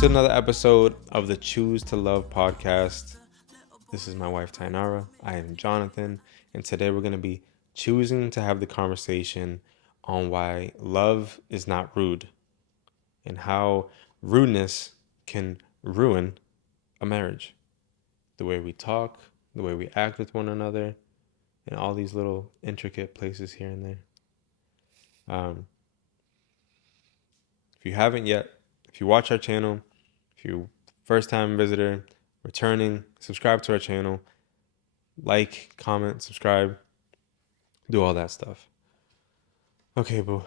to another episode of the Choose to Love podcast. This is my wife, Tainara. I am Jonathan, and today we're going to be choosing to have the conversation on why love is not rude and how rudeness can ruin a marriage. The way we talk, the way we act with one another, and all these little intricate places here and there. If you haven't yet, if you watch our channel, if you first time visitor, returning, subscribe to our channel, like, comment, subscribe, do all that stuff. Okay, boo.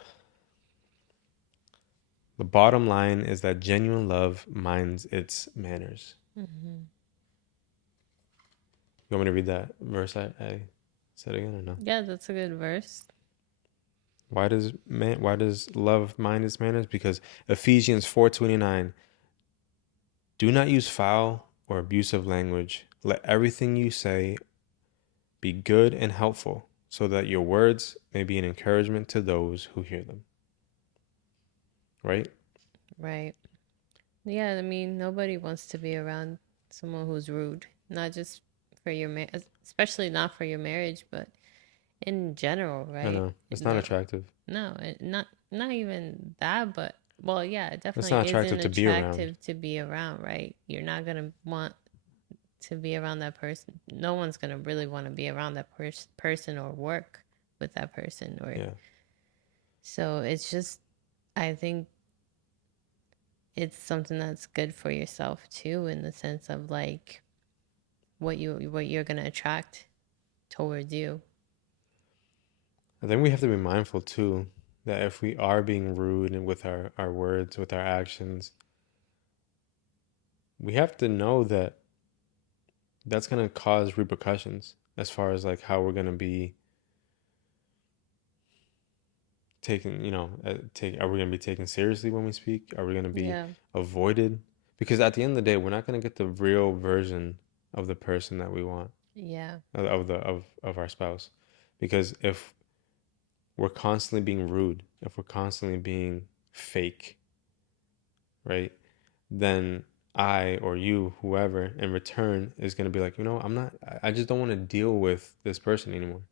The bottom line is that genuine love minds its manners. Mm-hmm. You want me to read that verse I said again or no? Yeah, that's a good verse. Why does love mind its manners? Because Ephesians 4:29, do not use foul or abusive language. Let everything you say be good and helpful, so that your words may be an encouragement to those who hear them. Right? Right. Yeah, I mean, nobody wants to be around someone who's rude. Not just for your especially not for your marriage, but in general, I right? know. It's not No, attractive. no, not even that, but well, yeah, it It's definitely not isn't attractive to be around. attractive to be around, right? You're not gonna want to be around that person. No one's gonna really want to be around that person or work with that person, or Yeah. so it's just. I think it's something that's good for yourself too, in the sense of like what you're gonna attract towards you. I think we have to be mindful too that if we are being rude and with our words, with our actions, we have to know that that's going to cause repercussions as far as like how we're going to be taken, are we going to be taken seriously when we speak? Are we going to be Yeah. avoided? Because at the end of the day, we're not going to get the real version of the person that we want, Yeah. of our spouse. Because if we're constantly being rude, if we're constantly being fake, right? Then I or you, whoever, in return is going to be like, I just don't want to deal with this person anymore.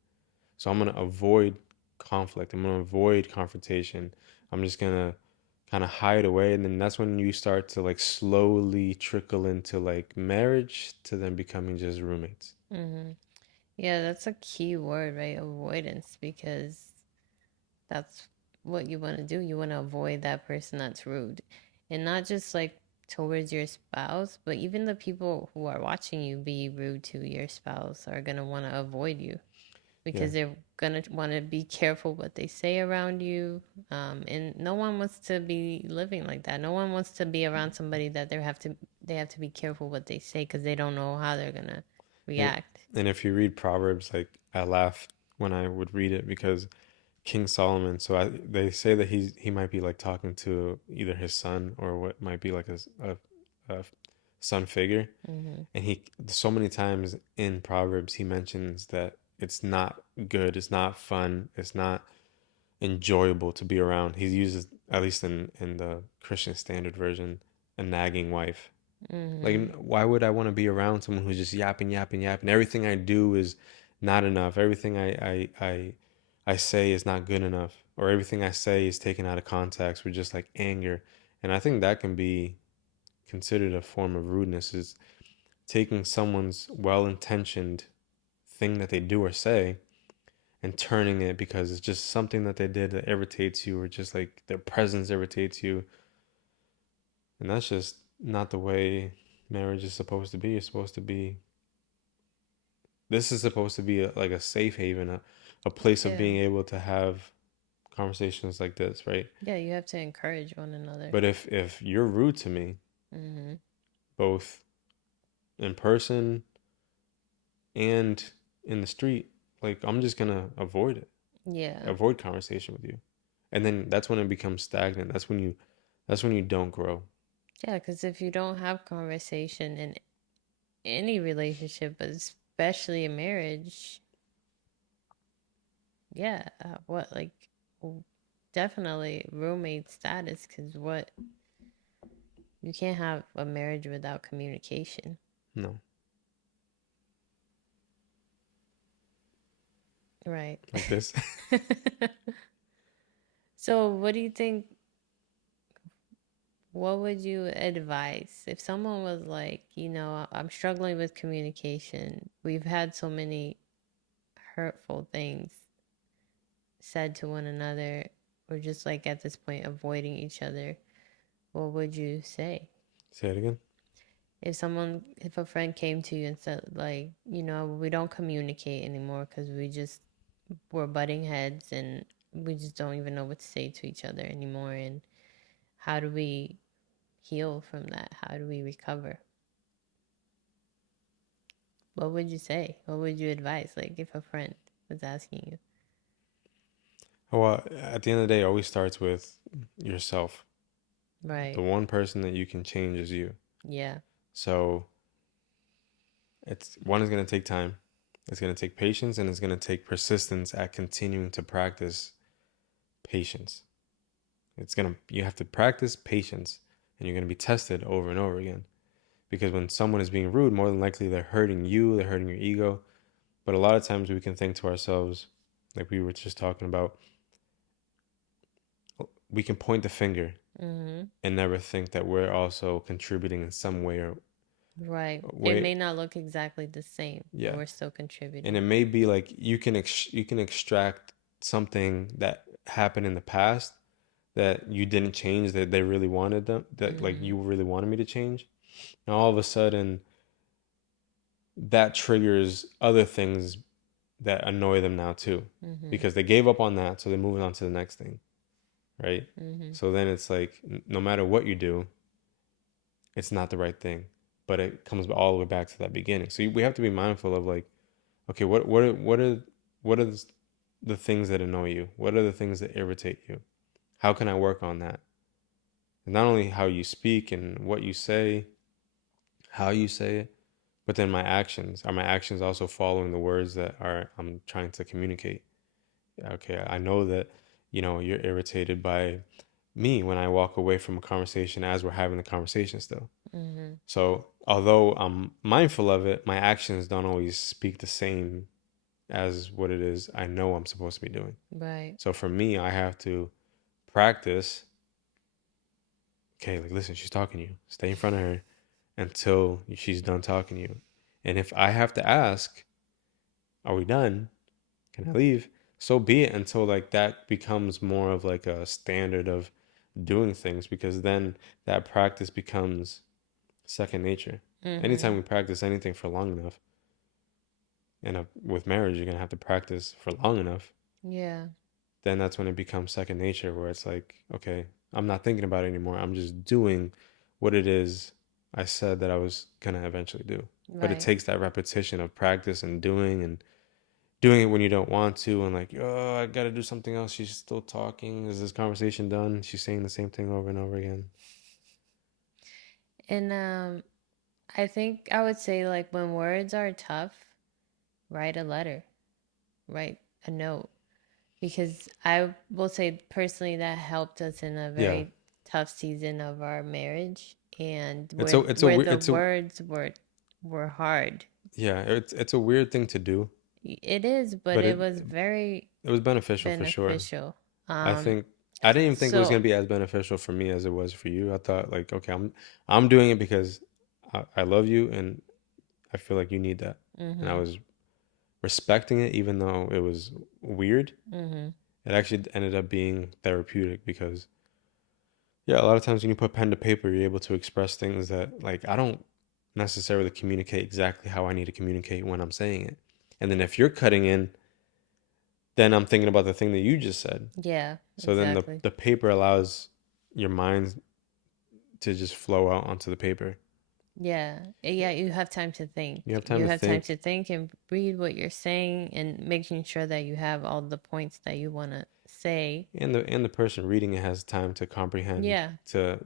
So I'm going to avoid conflict. I'm going to avoid confrontation. I'm just going to kind of hide away. And then that's when you start to like slowly trickle into like marriage to then becoming just roommates. Mm-hmm. Yeah, that's a key word, right? Avoidance, because that's what you want to do. You want to avoid that person that's rude, and not just like towards your spouse, but even the people who are watching you be rude to your spouse are gonna want to avoid you, Yeah. because they're gonna want to be careful what they say around you. And no one wants to be living like that. No one wants to be around somebody that they have to be careful what they say, because they don't know how they're gonna And, react. and if you read Proverbs, like I laugh when I would read it because King Solomon. They say that he might be like talking to either his son or what might be like a son figure, Mm-hmm. and he so many times in Proverbs he mentions that it's not good, it's not fun, it's not enjoyable to be around. He uses, at least in the Christian Standard Version, a nagging wife. Mm-hmm. Like, why would I want to be around someone who's just yapping, yapping, yapping? Everything I do is not enough. Everything I say is not good enough, or everything I say is taken out of context with just like anger. And I think that can be considered a form of rudeness, is taking someone's well-intentioned thing that they do or say and turning it because it's just something that they did that irritates you, or just like their presence irritates you. And that's just not the way marriage is supposed to be. It's supposed to be, this is supposed to be like a safe haven, a place of Yeah. being able to have conversations like this, right? Yeah, you have to encourage one another. But if you're rude to me, Mm-hmm. both in person and in the street, like I'm just gonna avoid it, Yeah. avoid conversation with you, and then that's when it becomes stagnant. That's when you don't grow. Yeah, because if you don't have conversation in any relationship, but especially a marriage, yeah, what like definitely roommate status, because You can't have a marriage without communication. No, Right. like this. So, what do you think? What would you advise if someone was like, I'm struggling with communication? We've had so many hurtful things said to one another. We're just like at this point avoiding each other. What would you say? Say it again. If a friend came to you and said, like, we don't communicate anymore because we're butting heads and we just don't even know what to say to each other anymore. And how do we heal from that? How do we recover? What would you say? What would you advise? Like if a friend was asking you. Well, at the end of the day, it always starts with yourself. The Right. one person that you can change is you. Yeah. So it's one is going to take time. It's going to take patience, and it's going to take persistence at continuing to practice patience. You have to practice patience, and you're going to be tested over and over again. Because when someone is being rude, more than likely they're hurting you, they're hurting your ego. But a lot of times we can think to ourselves, like we were just talking about, we can point the finger Mm-hmm. and never think that we're also contributing in some way or Right. It way. may not look exactly the same, but Yeah, we're still and it contributing. may be like you can extract something that happened in the past that you didn't change, that they really wanted them, that like Mm-hmm. you really wanted me to change, and all of a sudden that triggers other things that annoy them now too, Mm-hmm. because they gave up on that, so they're moving on to the next thing, right? Mm-hmm. So then it's like no matter what you do, it's not the right thing, but it comes all the way back to that beginning. So we have to be mindful of like, okay, what are the things that annoy you? What are the things that irritate you? How can I work on that? And not only how you speak and what you say, how you say it, but then my actions. Are my actions also following the words that are I'm trying to communicate? Okay, I know that you're irritated by me when I walk away from a conversation as we're having the conversation still. Mm-hmm. So although I'm mindful of it, my actions don't always speak the same as what it is I know I'm supposed to be doing. Right. So for me, I have to practice. Okay, like listen, she's talking to you. Stay in front of her until she's done talking to you. And if I have to ask, "Are we done? Can I leave?" So be it until like that becomes more of like a standard of doing things, because then that practice becomes second nature. Mm-hmm. Anytime we practice anything for long enough, and with marriage, you're gonna have to practice for long enough. Yeah. Then that's when it becomes second nature, where it's like, okay, I'm not thinking about it anymore. I'm just doing what it is I said that I was gonna eventually do. But it Right. takes that repetition of practice and doing it when you don't want to, and like, oh, I gotta do something else. She's still talking. Is this conversation done? She's saying the same thing over and over again. And I think I would say like when words are tough, write a letter, write a note. Because I will say personally that helped us in a Yeah, very tough season of our marriage and it's where a it's a where weird the it's a words were hard. yeah it's a weird thing to do, It is, but but it was very it was beneficial for sure. beneficial. I Um think I didn't even think it was so gonna be as beneficial for me as it was for you. I thought like, okay, I'm doing it because I love you and I feel like you need that, and I mhm. was respecting it even though it was weird. Mhm. It actually ended up being therapeutic because yeah, a lot of times when you put pen to paper, you're able to express things that like I don't necessarily communicate exactly how I need to communicate when I'm saying it. And then if you're cutting in, then I'm thinking about the thing that you just said. Yeah, So then exactly. the paper allows your mind to just flow out onto the paper. Yeah. Yeah, you have time to think. You have time You to have time think, to think and read what you're saying and making sure that you have all the points that you want to say. and the person reading it has time to comprehend, Yeah, to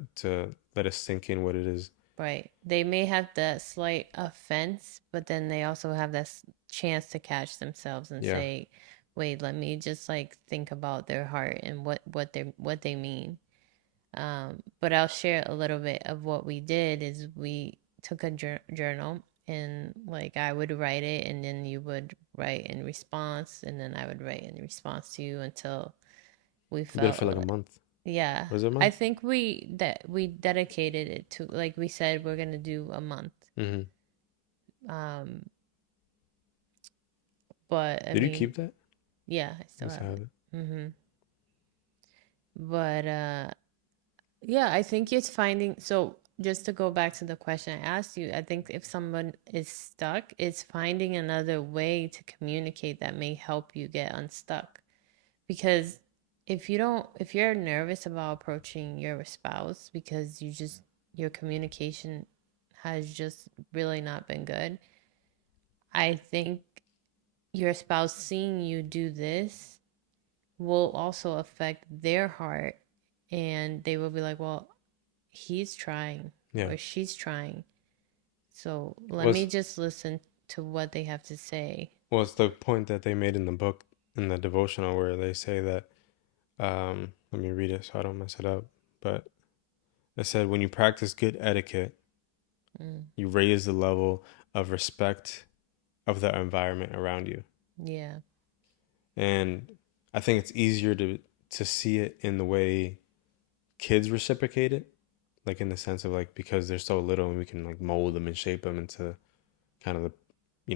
let us sink in what it is. right. They may have that slight offense, but then they also have that chance to catch themselves and Yeah. say, "Wait, let me just like think about their heart and what they mean." But I'll share a little bit of what we did is we took a journal and like I would write it and then you would write in response and then I would write in response to you until we We did it felt for like a month. yeah. Was it a I month? think we dedicated it to like we said we're gonna do a month. Mm-hmm. Um, but I Did you mean, keep that? yeah, I You still still have have it. it? Mm-hmm. But yeah, I think it's finding. So just to go back to the question I asked you, I think if someone is stuck, it's finding another way to communicate that may help you get unstuck. Because if you're nervous about approaching your spouse because your communication has just really not been good, I think your spouse seeing you do this will also affect their heart and they will be like, well, he's trying Yeah. or she's trying. So let me Was just listen to what they have to say. was the point that they made in the book in the devotional where they say that let me read it so I don't mess it up. But it said when you practice good etiquette, Mm, you raise the level of respect of the environment around you. yeah. And I think it's easier to see it in the way kids reciprocate it, like in the sense of like because they're so little and we can like mold them and shape them into kind of the you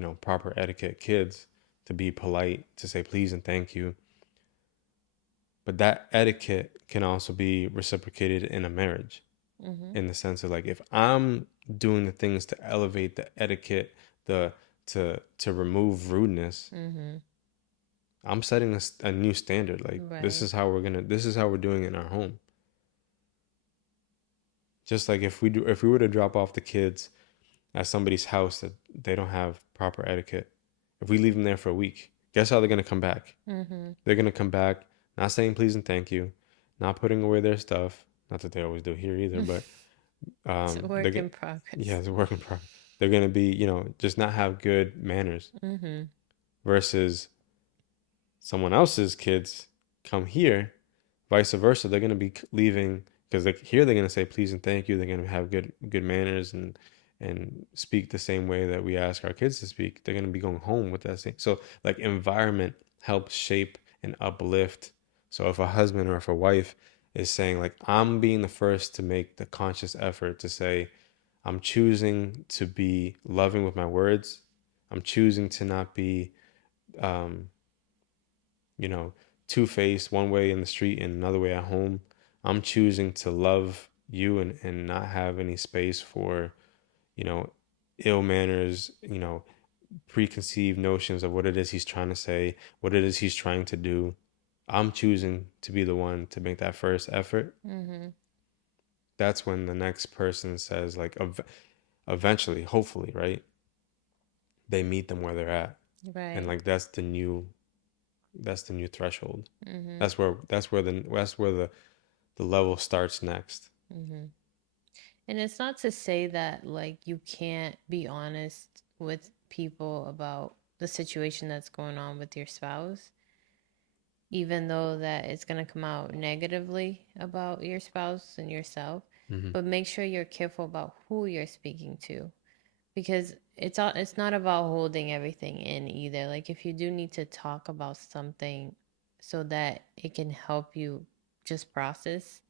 know proper etiquette kids to be polite, to say please and thank you. But that etiquette can also be reciprocated in a marriage Mm-hmm. in the sense of like if I'm doing the things to elevate the etiquette, the to remove rudeness, Mm-hmm. I'm setting a new standard. Like Right. this is how we're doing it in our home. Just like if we were to drop off the kids at somebody's house that they don't have proper etiquette, if we leave them there for a week, guess how they're gonna come back? Mm-hmm. They're gonna come back not saying please and thank you, not putting away their stuff. Not that they always do here either, but It's a they're work gonna in yeah, progress. it's a work in progress. They're gonna be just not have good manners Mm-hmm. versus someone else's kids come here, vice versa. They're gonna be leaving because here they're gonna say please and thank you. They're gonna have good manners and speak the same way that we ask our kids to speak. They're gonna be going home with that same. So like environment helps shape and uplift. So if a husband or if a wife is saying like I'm being the first to make the conscious effort to say I'm choosing to be loving with my words. I'm choosing to not be um, you know, two-faced one way in the street and another way at home. I'm choosing to love you and not have any space for, you know, ill manners, preconceived notions of what it is he's trying to say, what it is he's trying to do. I'm choosing to be the one to make that first effort. Mm-hmm. That's when the next person says, like, eventually, hopefully, right? They meet them where they're at. And Right. like that's the new threshold. Mm-hmm. That's where the level starts next. Mm-hmm. And it's not to say that like you can't be honest with people about the situation that's going on with your spouse, even though that it's going to come out negatively about your spouse and yourself. Mm-hmm. But make sure you're careful about who you're speaking to because it's not about holding everything in either. Like if you do need to talk about something so that it can help you just process,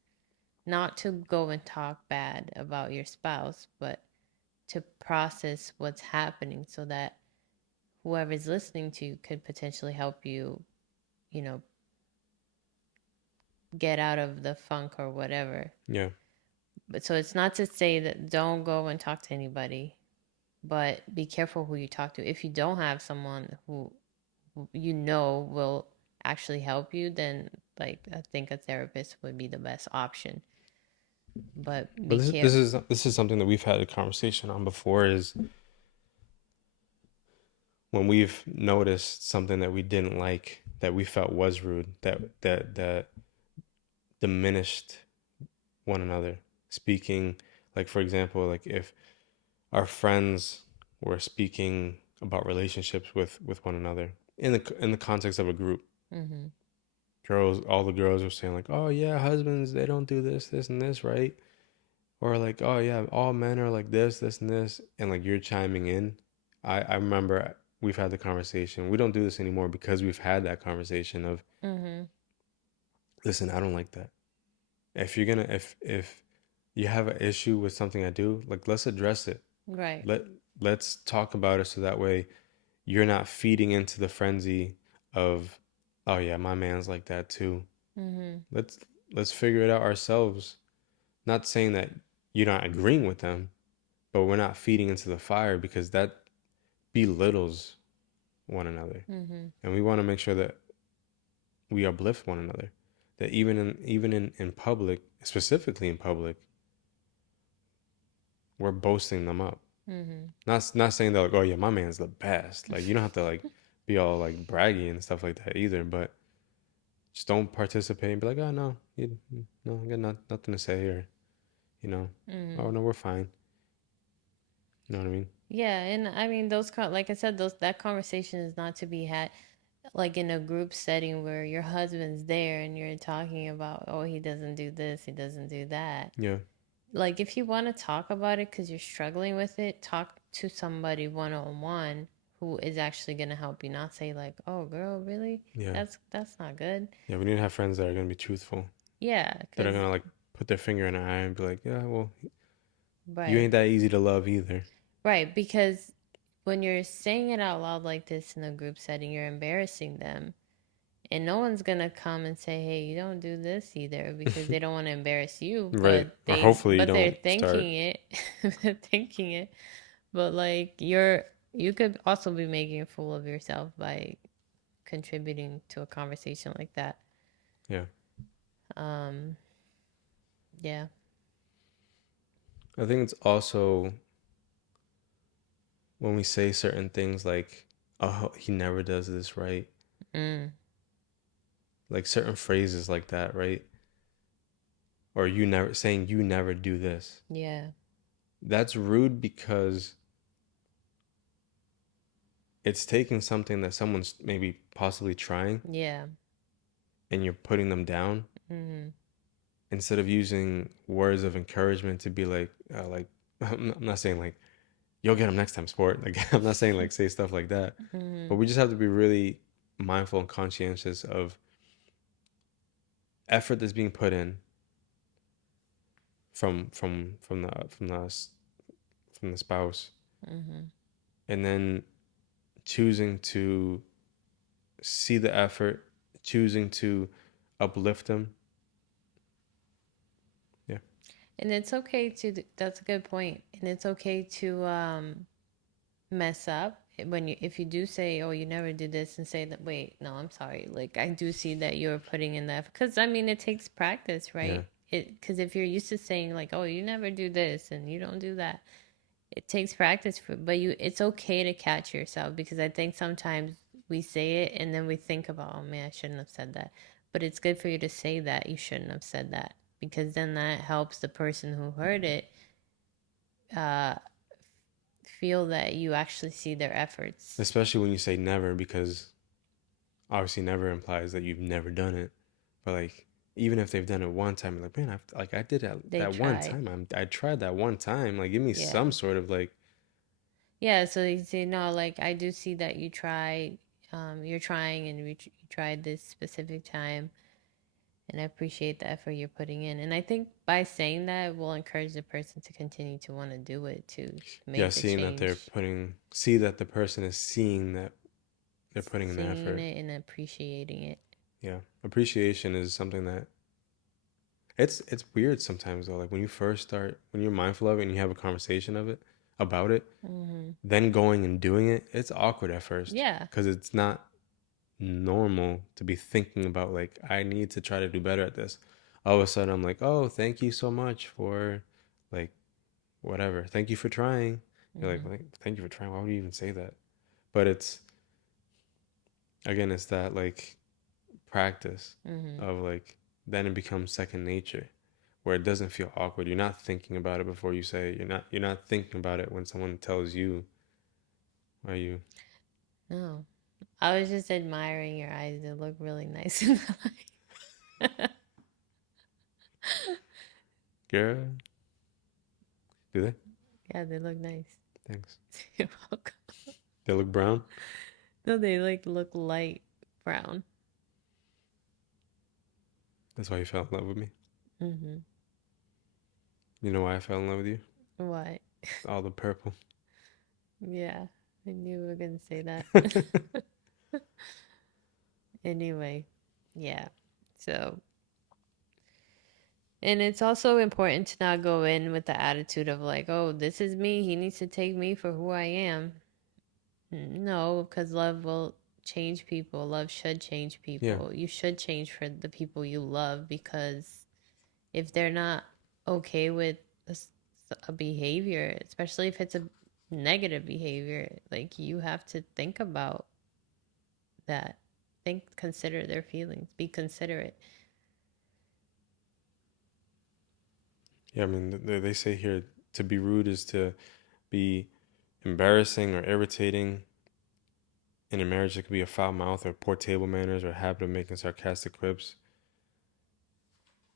not to go and talk bad about your spouse, but to process what's happening so that whoever's listening to you could potentially help you, you know, get out of the funk or whatever. Yeah. But so it's not to say that don't go and talk to anybody, but be careful who you talk to. If you don't have someone who you know will actually help you, then like I think a therapist would be the best option. But But be careful. this is something that we've had a conversation on before is when we've noticed something that we didn't like that we felt was rude that diminished one another speaking, like for example, like if our friends were speaking about relationships with one another in the context of a group, Mhm. All the girls were saying like, "Oh yeah, husbands they don't do this, this, and this, right?" Or like, "Oh yeah, all men are like this, and this," and like you're chiming in. I remember we've had the conversation. We don't do this anymore because we've had that conversation of, Mm-hmm. listen, I don't like that. If you're gonna if you have an issue with something I do, like let's address it. Right. Let let's talk about it so that way you're not feeding into the frenzy of, oh yeah, my man's like that too. Mm-hmm. Let's let's figure it out ourselves. Not saying that you're not agreeing with them, but we're not feeding into the fire because that belittles one another. Mm-hmm. And we want to make sure that we uplift one another. That even in public, specifically in public, we're boasting them up. Mm-hmm. Not saying that like, oh yeah, my man's the best. Like you don't have to like be all like braggy and stuff like that either, but just don't participate and be like, oh no, no, I got nothing to say here, you know. Mm-hmm. Oh no, we're fine. You know what I mean? Yeah, and I mean like I said, those that conversation is not to be had like in a group setting where your husband's there and you're talking about, oh, he doesn't do this, he doesn't do that. Yeah, Like if you want to talk about it because you're struggling with it, talk to somebody one on one who is actually gonna help you. Not say like, oh, girl, really? yeah, That's not good. yeah. We need to have friends that are gonna be truthful, Yeah, that are because gonna like put their finger in our eye and be like, yeah, well, you right, ain't that easy to love either. right, because when you're saying it out loud like this in a group setting, you're embarrassing them. And no one's gonna come and say, "Hey, you don't do this either," because they don't want to embarrass you. Right. Or hopefully you They're don't start. thinking it, they're thinking it. But like you could also be making a fool of yourself by contributing to a conversation like that. Yeah. Um, yeah. I think it's also when we say certain things like, oh, he never does this right. Mm, Like certain phrases like that, right? Or you never do this. yeah. That's rude because it's taking something that someone's maybe possibly trying Yeah. and you're putting them down Mm-hmm. instead of using words of encouragement to be like I'm not saying like you'll get them next time, sport. Like I'm not saying like say stuff like that, Mm-hmm. but we just have to be really mindful and conscientious of effort that's being put in from the spouse, Mm-hmm. and then choosing to see the effort, choosing to uplift them. Yeah, And it's okay to. That's a good point. And it's okay to mess up when you if you do say, oh, you never did this, and say that, wait, no, I'm sorry, like I do see that you're putting in that, because I mean it takes practice, yeah. right? It Because if you're used to saying like, oh, you never do this and you don't do that, it takes practice for, but you it's okay to catch yourself, because I think sometimes we say it and then we think about, oh man, I shouldn't have said that. But it's good for you to say that you shouldn't have said that, because then that helps the person who heard it uh feel that you actually see their efforts. Especially when you say never, because obviously never implies that you've never done it. But like even if they've done it one time, you're like, man, I did They that one tried. time. I tried that one time. Like give me Yeah. some sort of like, Yeah, so you say, no, like, I do see that you try, you're trying and you tried this specific time, and I appreciate the effort you're putting in. And I think by saying that, will encourage the person to continue to want to do it, to yeah, make the seeing that they're change, putting see that the person is seeing that they're putting in the seeing effort. it and appreciating it. Yeah, appreciation is something that it's weird sometimes though. Like when you first start, when you're mindful of it and you have a conversation of it about it, Mm-hmm. then going and doing it, it's awkward at first Yeah. because it's not normal to be thinking about like I need to try to do better at this. All of a sudden, I'm like, oh, thank you so much for like whatever. Thank you for trying. You're Mm-hmm. like, thank you for trying. Why would you even say that? But it's again, it's that like practice Mm-hmm. of like then it becomes second nature where it doesn't feel awkward. You're not thinking about it before you say it. You're not thinking about it when someone tells you, are you? No. I was just admiring your eyes. They look really nice in the light. Girl, do they? Yeah, they look nice. Thanks. You're welcome. They look brown. No, they like look light brown. That's why you fell in love with me. Mm-hmm. You know why I fell in love with you? What? All the purple. Yeah, I knew you were gonna say that. Anyway, yeah. So, and it's also important to not go in with the attitude of like, oh, this is me. He needs to take me for who I am. No, because love will change people. Love should change Yeah. people. You should change for the people you love because if they're not okay with a behavior, especially if it's a negative behavior, like you have to think about that. Consider their feelings, be considerate. Yeah, I mean, they say here to be rude is to be embarrassing or irritating. In a marriage, it could be a foul mouth or poor table manners or a habit of making sarcastic quips.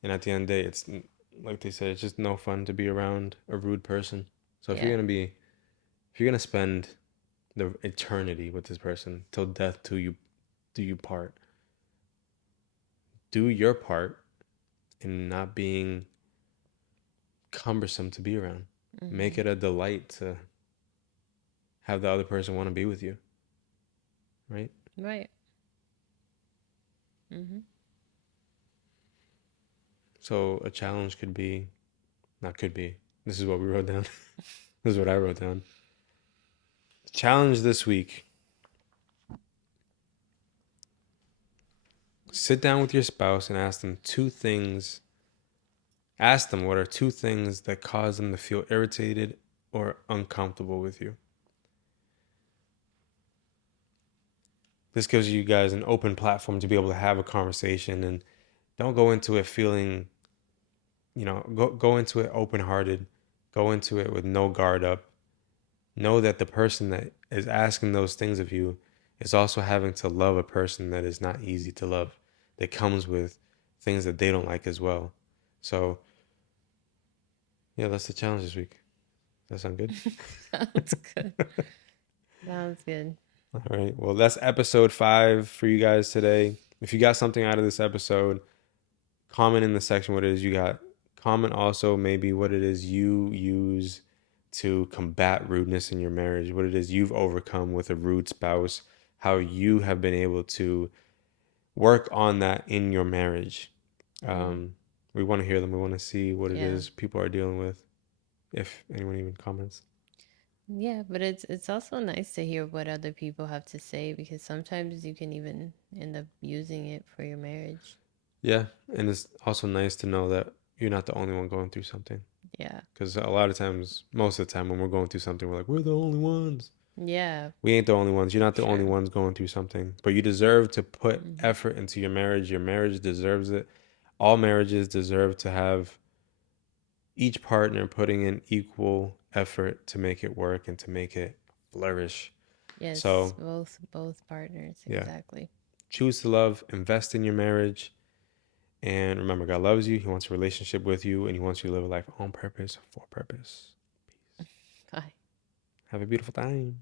And at the end of the day, it's like they said, it's just no fun to be around a rude person. So Yeah, if you're gonna spend the eternity with this person till death till you do you part, do your part in not being cumbersome to be around. Make mm-hmm. it a delight to have the other person want to be with you, right? Right. Mm-hmm. So a challenge could be, not could be. This is what we wrote down. This is what I wrote down. Challenge this week. Sit down with your spouse and ask them two things. Ask them what are two things that cause them to feel irritated or uncomfortable with you. This gives you guys an open platform to be able to have a conversation and don't go into it feeling, go into it open hearted, go into it with no guard up. Know that the person that is asking those things of you is also having to love a person that is not easy to love, that comes with things that they don't like as well. So, yeah, that's the challenge this week. That sound good? Sounds good. Sounds good. All right. Well, that's episode 5 for you guys today. If you got something out of this episode, comment in the section what it is you got. Comment also maybe what it is you use to combat rudeness in your marriage, what it is you've overcome with a rude spouse, how you have been able to work on that in your marriage. Mm. We want to hear them. We want to see what it Yeah. is people are dealing with, if anyone even comments. Yeah, but it's also nice to hear what other people have to say because sometimes you can even end up using it for your marriage. Yeah, and it's also nice to know that you're not the only one going through something. Yeah. Because a lot of times, most of the time, when we're going through something, we're like, we're the only ones. Yeah, We ain't the only ones. You're for not the only sure. ones going through something, but you deserve to put Hmm. effort into your marriage. Your marriage deserves it. All marriages deserve to have each partner putting in equal effort to make it work and to make it flourish. Yes, So, both partners, yeah, exactly. choose to love, invest in your marriage, and remember, God loves you. He wants a relationship with you, and He wants you to live a life on purpose for purpose. Bye. Have a beautiful time.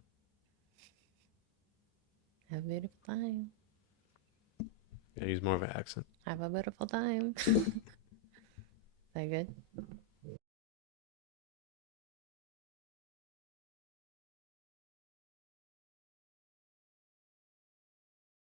Have a beautiful time. I use more of an accent. Have a beautiful time. Is that good?